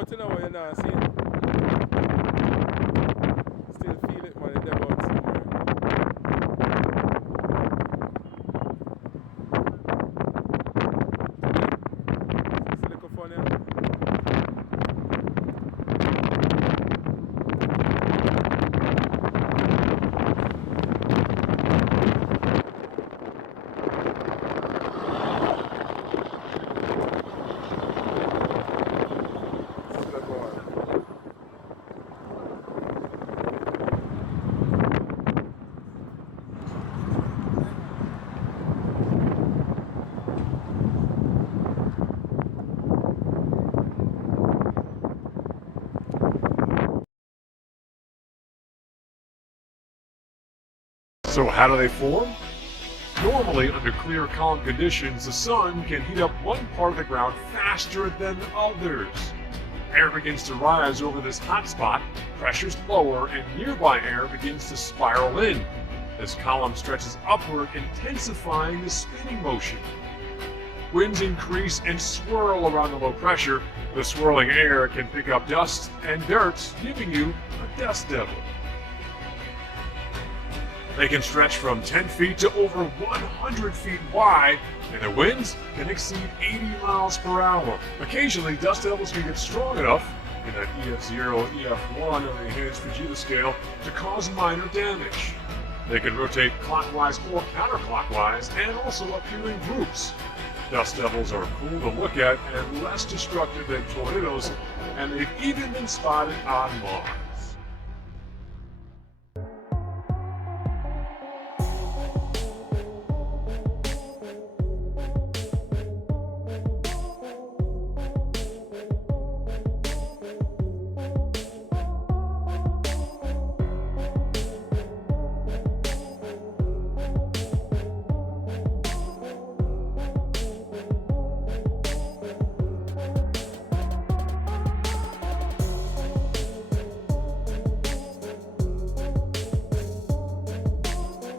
about, you know, you're not seeing it. Still feel it, man. It's about somewhere. It's a little funny. So how do they form? Normally, under clear calm conditions, the sun can heat up one part of the ground faster than others. Air begins to rise over this hot spot, pressures lower, and nearby air begins to spiral in. This column stretches upward, intensifying the spinning motion. Winds increase and swirl around the low pressure. The swirling air can pick up dust and dirt, giving you a dust devil. They can stretch from 10 feet to over 100 feet wide, and the winds can exceed 80 miles per hour. Occasionally, dust devils can get strong enough, in that EF0 and EF1 on the enhanced Fujita scale, to cause minor damage. They can rotate clockwise or counterclockwise, and also appear in groups. Dust devils are cool to look at and less destructive than tornadoes, and they've even been spotted on Mars.